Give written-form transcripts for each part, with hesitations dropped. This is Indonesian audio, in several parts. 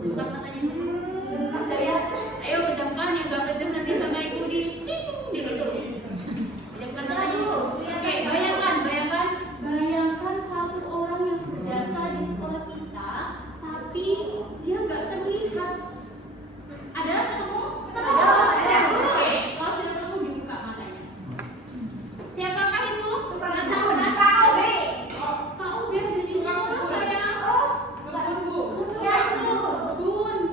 Cepat matanya. Pas lihat. Ayo pejamkan yang gak pejam nanti sama ibu di gitu. Pejamkan matanya. Oke, bayangkan satu orang yang berjasa di sekolah kita, tapi dia nggak terlihat. Ada ketemu? Ada. Oke, kalau sudah ketemu dibuka matanya. Siapakah itu? Pak Ube ada di sekolah saya. Bun.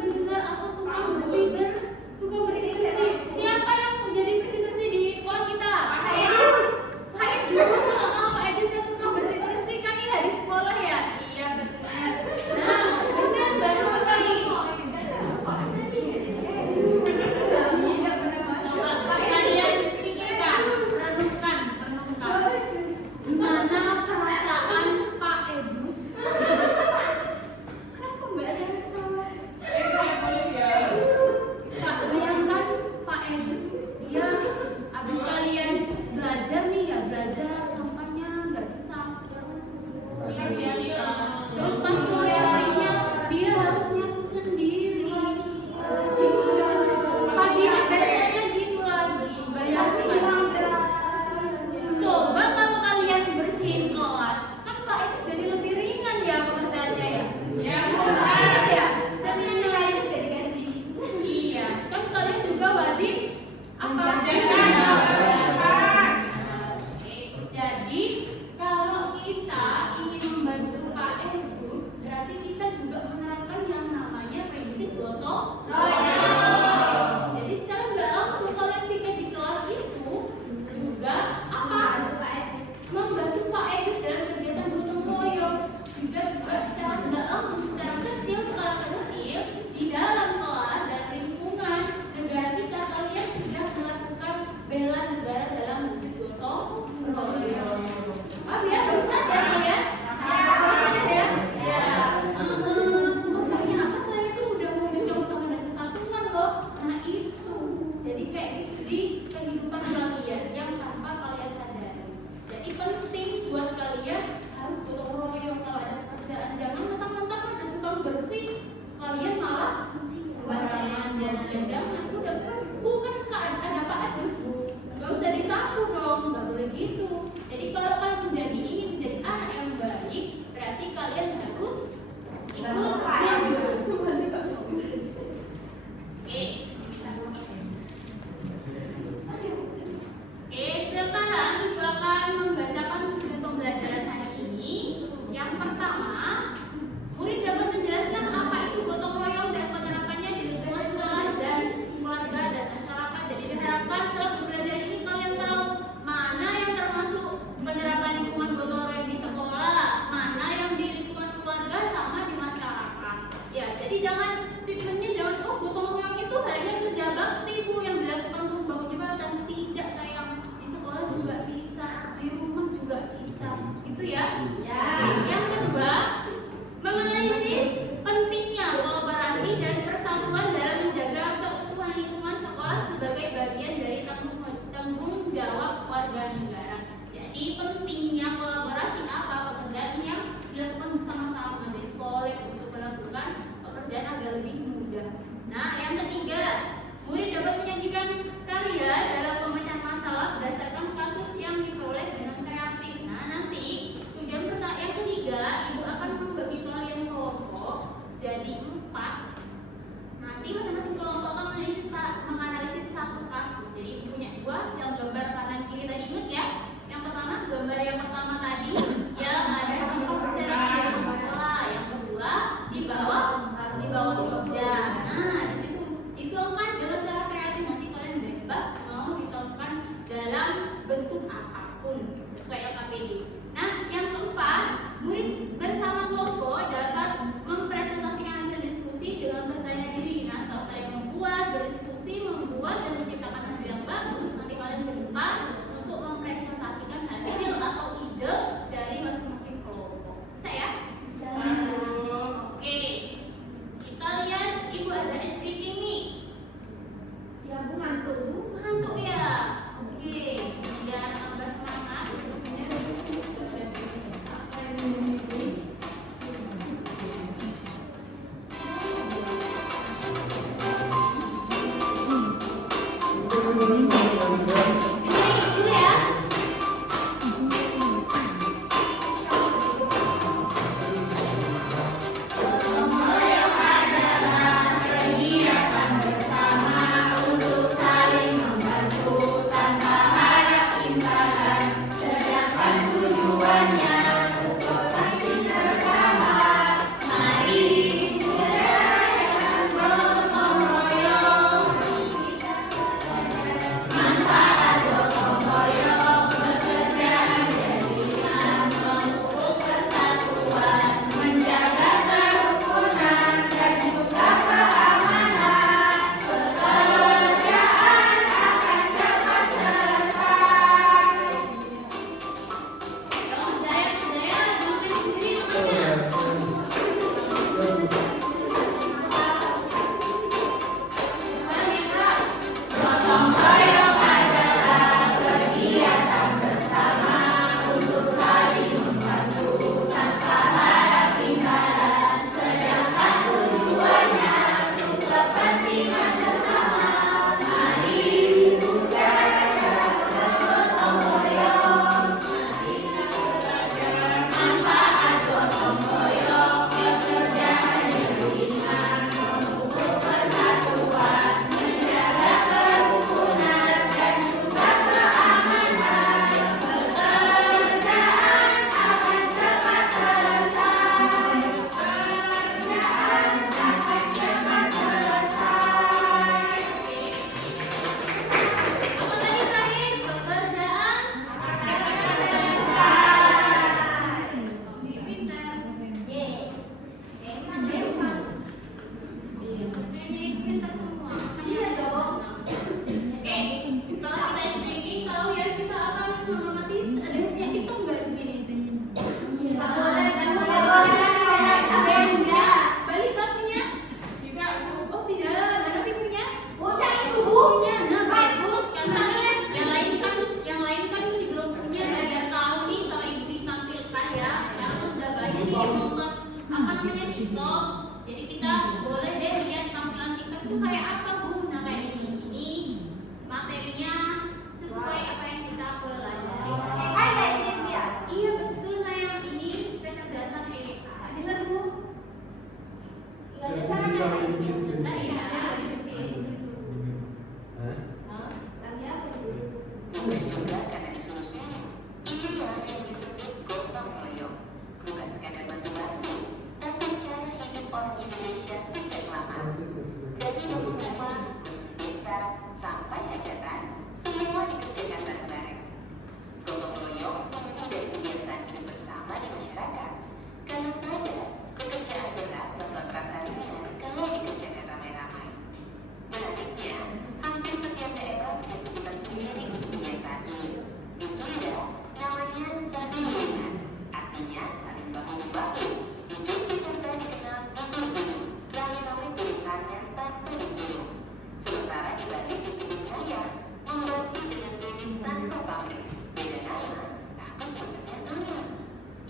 namanya TikTok. Jadi kita boleh deh lihat tampilan TikTok itu kayak apa Bu. Nah kayak ini materinya sesuai apa yang kita pelajari. Iya betul sayang, ini kecerdasan AI. Dengar Bu. Tinggal di sana Bentar ya. ya. Lagi apa Bu? Juga karena disuruh-suruh. Inilah yang disebut gotong royong. Bukan sekadar bantu-bantu, tapi cara hidup orang Indonesia sejak lama. Dari rumah, bersih desa, sampai hajatan, semua dikerjakan bareng-bareng. Gotong royong dari kebiasaan hidup bersama di masyarakat. Karena sadar, pekerjaan berat bakal terasa ringan kalau dikerjakan ramai-ramai. Menariknya, hampir setiap daerah punya sebutan sendiri untuk kebiasaan ini. Di Sunda, namanya sadulungan, artinya saling bahu-bahu. Di Yogyakarta dikenal bubur-bubur, ramai-ramai turun tangan tanpa disuruh. Sementara di Bali disebut kaya, membantu dengan bisnis tanpa pamrih. Beda nama, tapi sebenarnya sama.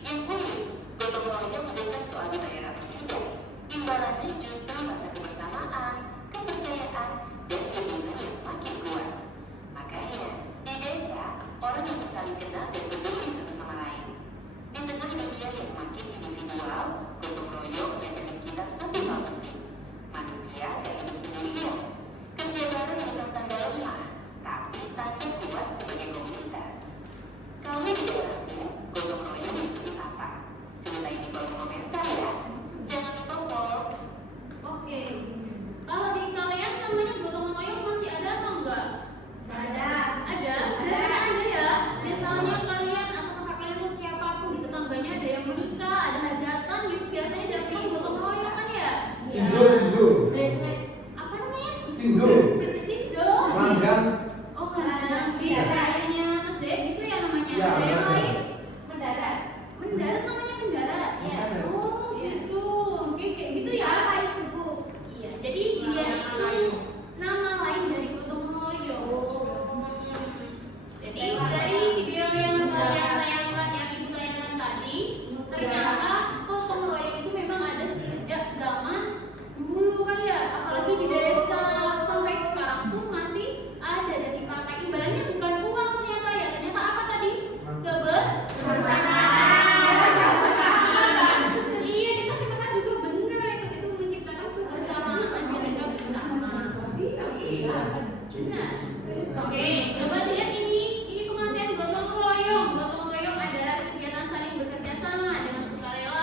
Yang unik, gotong royong bukan soal dibayar atau tidak. Imbalannya justru rasa kebersamaan, kepercayaan, dan hubungan yang makin kuat. Makanya, di desa, orang bisa saling kenal dan peduli satu sama lain. Di tengah dunia yang makin individual, gotong royong mengajarkan kita satu hal penting. Manusia gak hidup sendirian. Kerja bareng bukan tanda lemah, tapi tanda kuat sebagai komunitas. Kalau di daerahmu, gotong royong disebut apa? Ceritain di kolom komentar ya. Jangan lupa follow. Oke. Kalau di kalian namanya gotong royong masih ada apa enggak? Ada. Ada. Biasanya ada ya. Misalnya kalian atau kakak kalian atau siapapun di tetangganya ada yang menikah, ada hajatan gitu biasanya dilakukan gotong royong kan ya? Tinju. Apa namanya? Tinju. Jinjo. Ranggan. Oh kadang di daerahnya Mas Zed gitu ya namanya. Ya, Ada yang benar. lain? Mendarat. Mendarat namanya mendarat. Iya. Oh gitu. Oke kayak gitu ya. Apa itu Bu? Iya, jadi dia itu nama lain dari gotong royong. Jadi dari video yang kalian tayangkan, yang ibu tayangkan tadi, ternyata gotong royong itu memang ada sejak zaman dulu kan ya, apalagi di desa sampai sekarang pun masih ada dan dipakai. Ibaratnya bukan uang ternyata ya, ternyata apa tadi? Kebersamaan. Iya, dikasih makan juga benar itu menciptakan kebersamaan mereka bersama. Benar. Oke, coba lihat ini pengertian gotong royong. Gotong royong adalah kegiatan saling bekerja sama dengan sukarela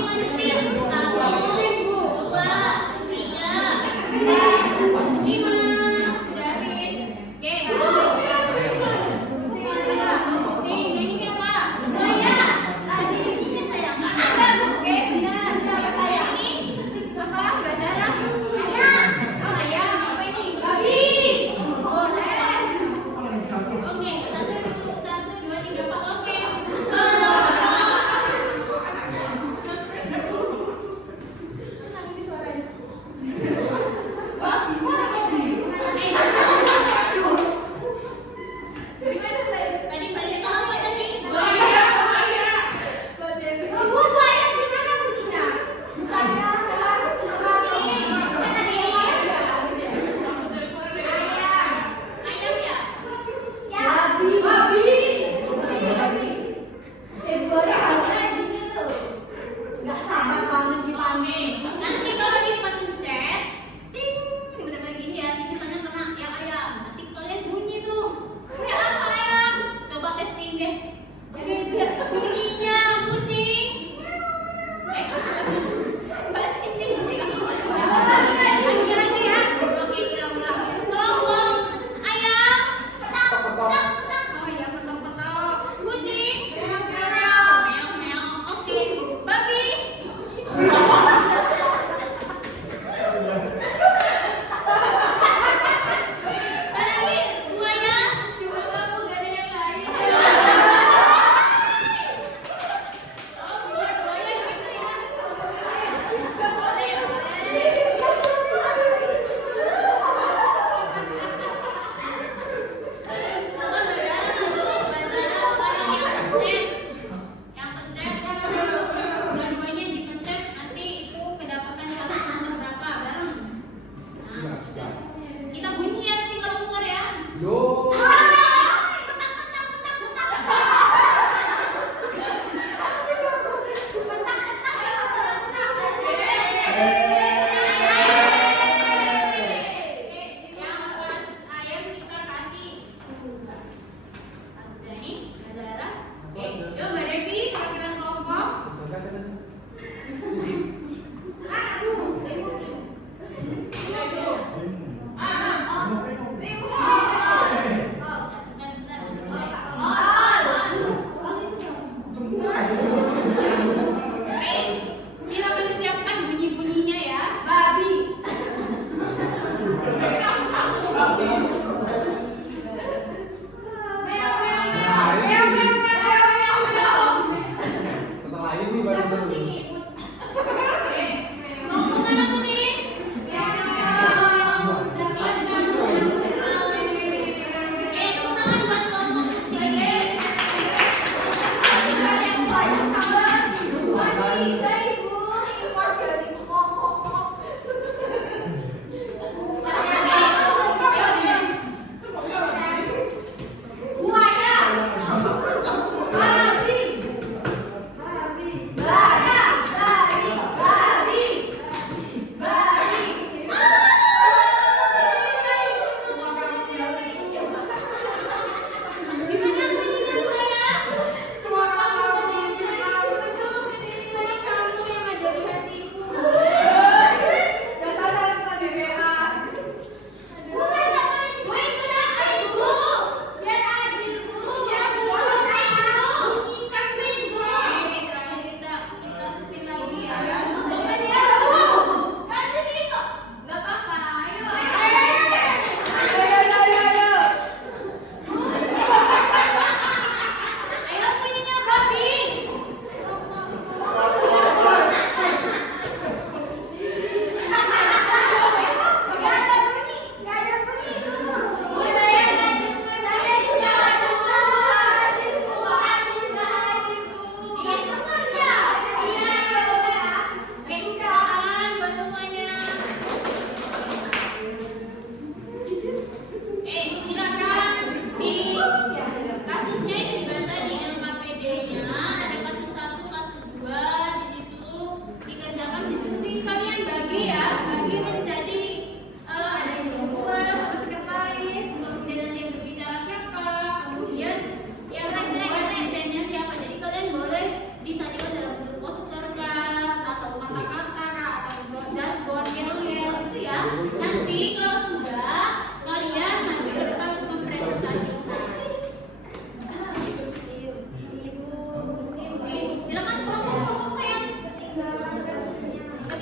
5 detik. 1, 2, 3, 4, 5. Sudah habis. Oke. Kucing, ini apa? Buaya. Ada ininya sayang. Oke, benar. Yang ini apa? Gak jarang. Ayam. Oh, ayam. Apa ini? Babi. Boleh. Oke, 1, 2, 3, 4. Oke. Tadi balik apa tadi? Buaya. Bu, buaya gimana bunyinya? Saya babi. Kan ada yang lain ya? Ayam ya? Ya. Babi. Buaya harusnya bunyi tuh. Nggak sabar banget dipanggil. Nanti kalau dipencet, ding, diputar lagi ini ya, misalnya kena yang ayam. Nanti kalian bunyi tuh. Kayak apa ayam? Coba testing deh. Oke, lihat bunyinya kucing. Batin deh kucing. Lagi ya. Oke, ulang. Ngomong ayam. Oh iya, petok-petok. Kucing. Meow. Oke, babi.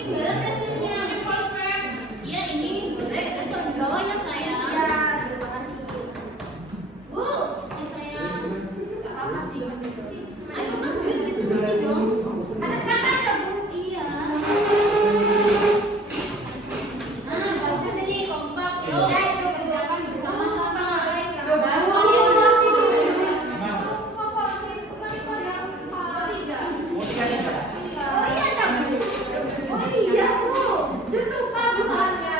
ketinggalan pensilnya. Ini pulpen. Iya ini boleh. Besok dibawa ya sayang. Iya, terima kasih. Bu, ya sayang. Gak apa-apa sih. Ayo Mas Jun diskusi dong. Ada kakak ya Bu? Iya. Nah, bagus ini kompak. Yuk, kita kerjakan bersama-sama. Baru aja masih Oh iya, tapi. Oh iya Bu. Jun lupa bukannya.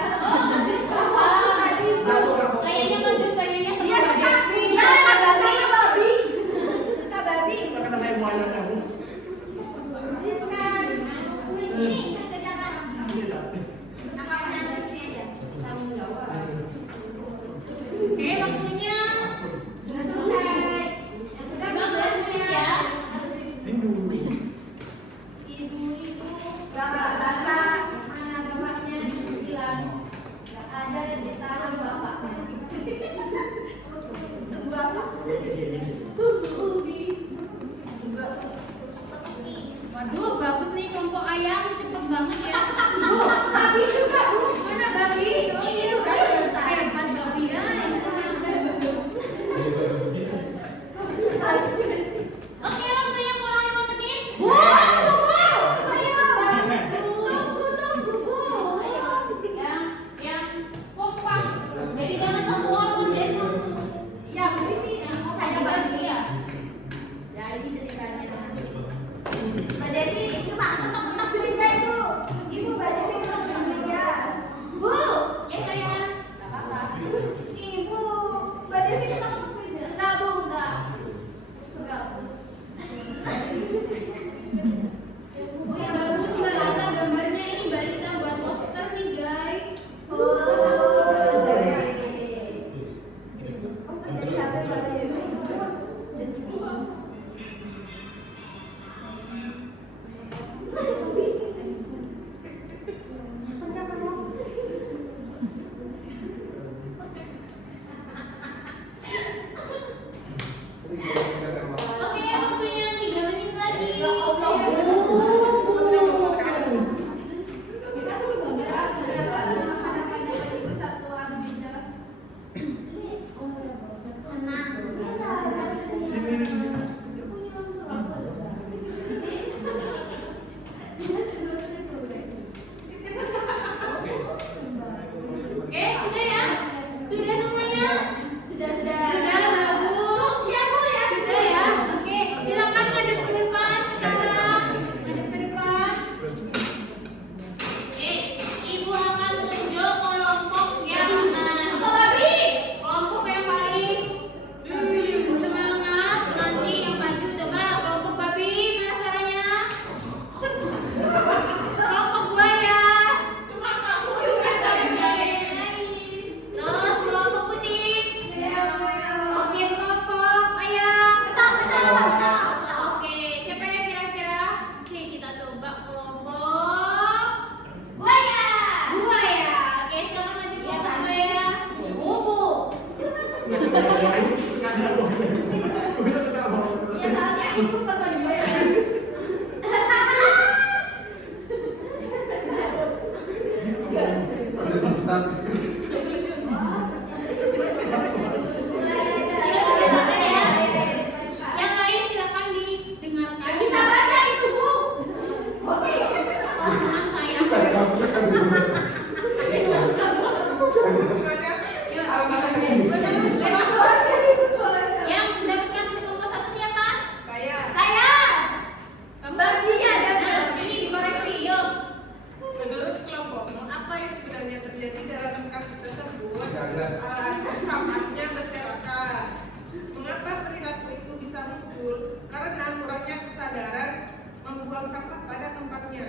kayaknya Mas Jun kayaknya Iya sama suka. Devi. Iya suka babi ya babi. Suka babi. Karena saya buaya tahu. Ini kerjakan. Angkatnya di sini aja. Tanggung jawab. Oke, waktunya. Sudah selesai. Yang sudah 15 menit ya. Hindu. Ibu-ibu, bapak-bapak, mana bapaknya bilang nggak ada ditaruh bapaknya. Bapak. Waduh, bagus nih kelompok ayam, cepet banget ya. Bu, babi juga Bu. Mana babi? Ini sudah selesai. Hebat babi guys. Oke, waktunya kurang 5 menit. Bu, tunggu. Ayo. Tunggu, Bu. Ayo. Yang kompak. Jadi jangan satu orang kerjain satu. Ya, Bu ini saya bagi ya. Ya, ini ceritanya. Mbak Devi, cuma ketok-ketok cerita Ibu. Ibu, Mbak Devi ketok cerita. Bu, Ya sayang. nggak apa-apa. Ibu, Mbak Devi ketok-ketok cerita. Enggak, Bu, enggak. Enggak, Bu. Oh ya bagus Mbak Lita gambarnya ini Mbak Lita buat poster nih guys. Oh, jadi HP Mbak Devi. Oke, waktunya 3 menit lagi. Ya Allah, Bu. Oke, sudah ya? Sudah semuanya? Sudah bagus. Ya, Bu, ya. Sudah ya? Oke, silakan ngadep ke depan sekarang. Ngadep ke depan. Ibu akan tunjuk kelompok yang mana. Kelompok yang paling semangat. Nanti yang maju coba kelompok babi. Mana suaranya? Kelompok buaya. Terus kelompok kucing. Oke, kelompok ayam. Oke, siapa ya kira-kira? Oke, kita coba kelompok buaya. Oke, silakan maju kelompok buaya. Ya, soalnya ibu korban buaya. Silakan ya. Yang lain silakan didengarkan. Bisa baca itu, Bu. Oke. Senang saya. Yang mendapatkan siswa kelas 1 siapa? Saya. Baginya ada. Ini dikoreksi, yuk. Menurut kelompokmu, apa yang sebenarnya terjadi dalam kasus tersebut? Ada. Sampahnya berserakan. Mengapa perilaku itu bisa muncul? Karena kurangnya kesadaran membuang sampah pada tempatnya.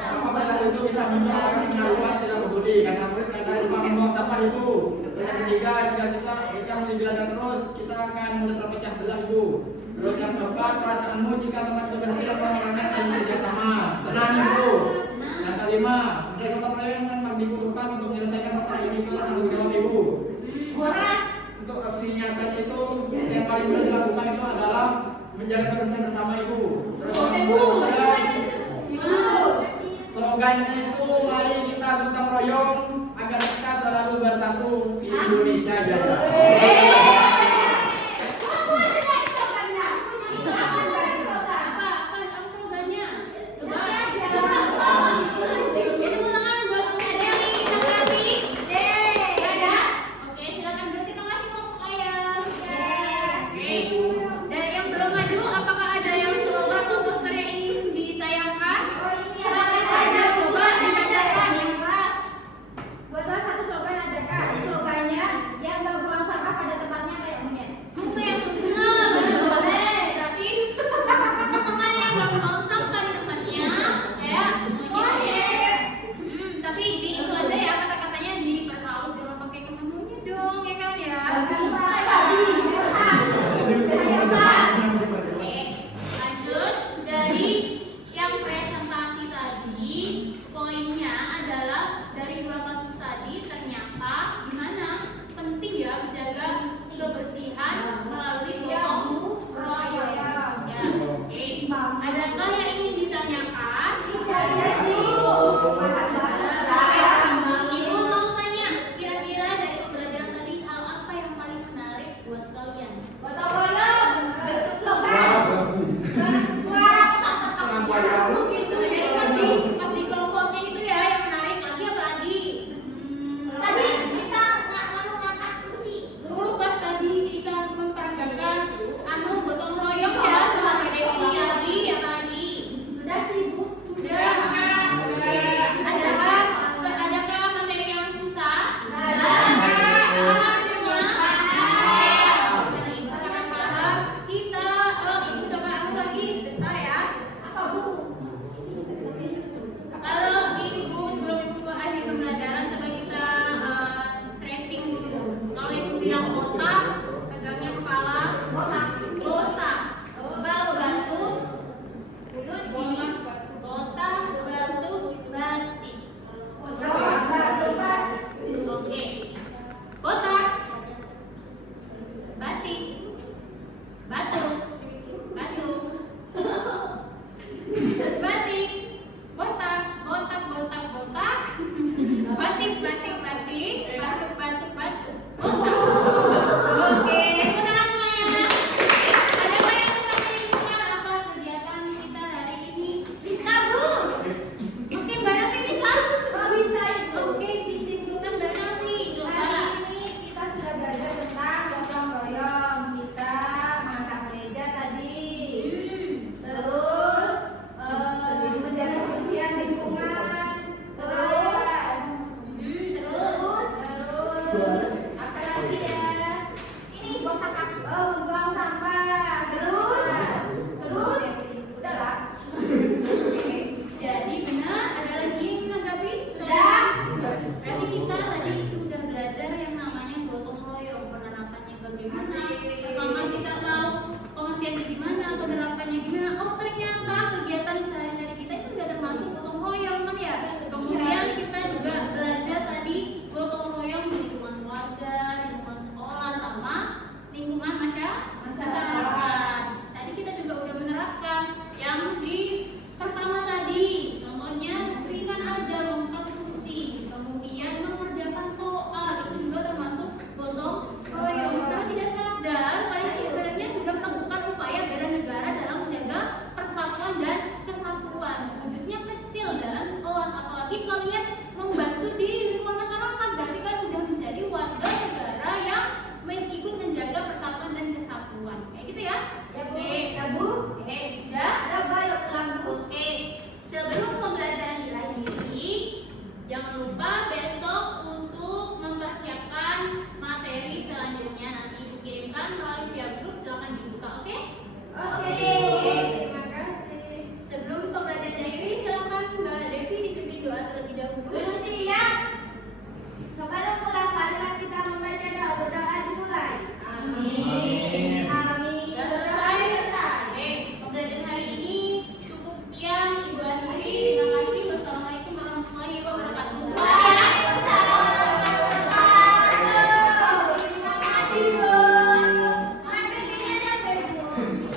apabila itu bisa membuat orang punya rumah tidak peduli karena murid karena rumah membuang sampah ibu. Terus yang ketiga, jika dibiarkan terus kita akan mudah terpecah belah ibu. Terus yang keempat, perasaanmu jika tempat itu bersih dan orang-orangnya saling bekerja sama. Senang ibu. Yang kelima, mereka gotong yang dibutuhkan untuk menyelesaikan masalah ini itu tanggung jawab ibu. Boras. Untuk aksi nyata itu yang paling mudah dilakukan itu adalah menjaga kebersihan bersama ibu. Terus yang kedua, slogannya itu mari kita gotong royong agar kita selalu bersatu Indonesia Jaya. Apa slogannya? Coba. Tepuk tangan buat Ade yang ingin menanggapi. Ada? Oke, silakan berarti terima kasih kelompok ayam. Oke. Dan yang belum maju, apakah ada yang slogan tuh poster yang ingin ditayangkan? Ada, coba dibacakan yang keras. Buat lo satu slogan aja kan. Slogannya yang gak buang sampah pada tempatnya kayak monyet. Bukan yang benar, boleh. Berarti teman yang nggak buang sampah di tempatnya, kayak monyet. Tapi di itu aja ya kata-katanya diperhalus, jangan pakai kata monyet dong, ya kan ya? Oke, lanjut dari yang presentasi tadi, poinnya adalah dari 2 kasus tadi ternyata gimana penting ya menjaga kebersihan melalui gotong royong. Ya, oke. Adakah yang ingin ditanyakan? Ibu mau tanya, kira-kira dari pembelajaran tadi hal apa yang paling menarik buat kalian? Oh gitu, jadi pasti kelompoknya itu ya yang menarik lagi apa lagi? Dulu pas tadi kita memperagakan gotong royong ya sama Kak Devi lagi apa lagi? Sudah sih Bu. Sudah. Adakah materi yang susah? Paham semua? Ibu akan paham. Kita, ibu coba lagi sebentar ya. Apa Bu? Kalau ibu sebelum ibu akhir pembelajaran coba kita stretching dulu. Kalau ibu bilang botak, pegangnya kepala. Botak. Kalau batu, itu ciri. Botak, batu, batik. Oke. Botak, batik, batu, batik, botak, batik, batik,